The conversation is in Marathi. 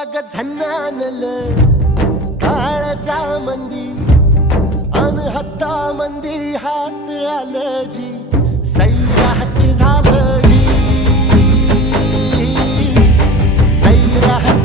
अग झन्नानल काळजा मंदी अन हत्ता मंदी हात आलं जी सैराट झालं जी सैराट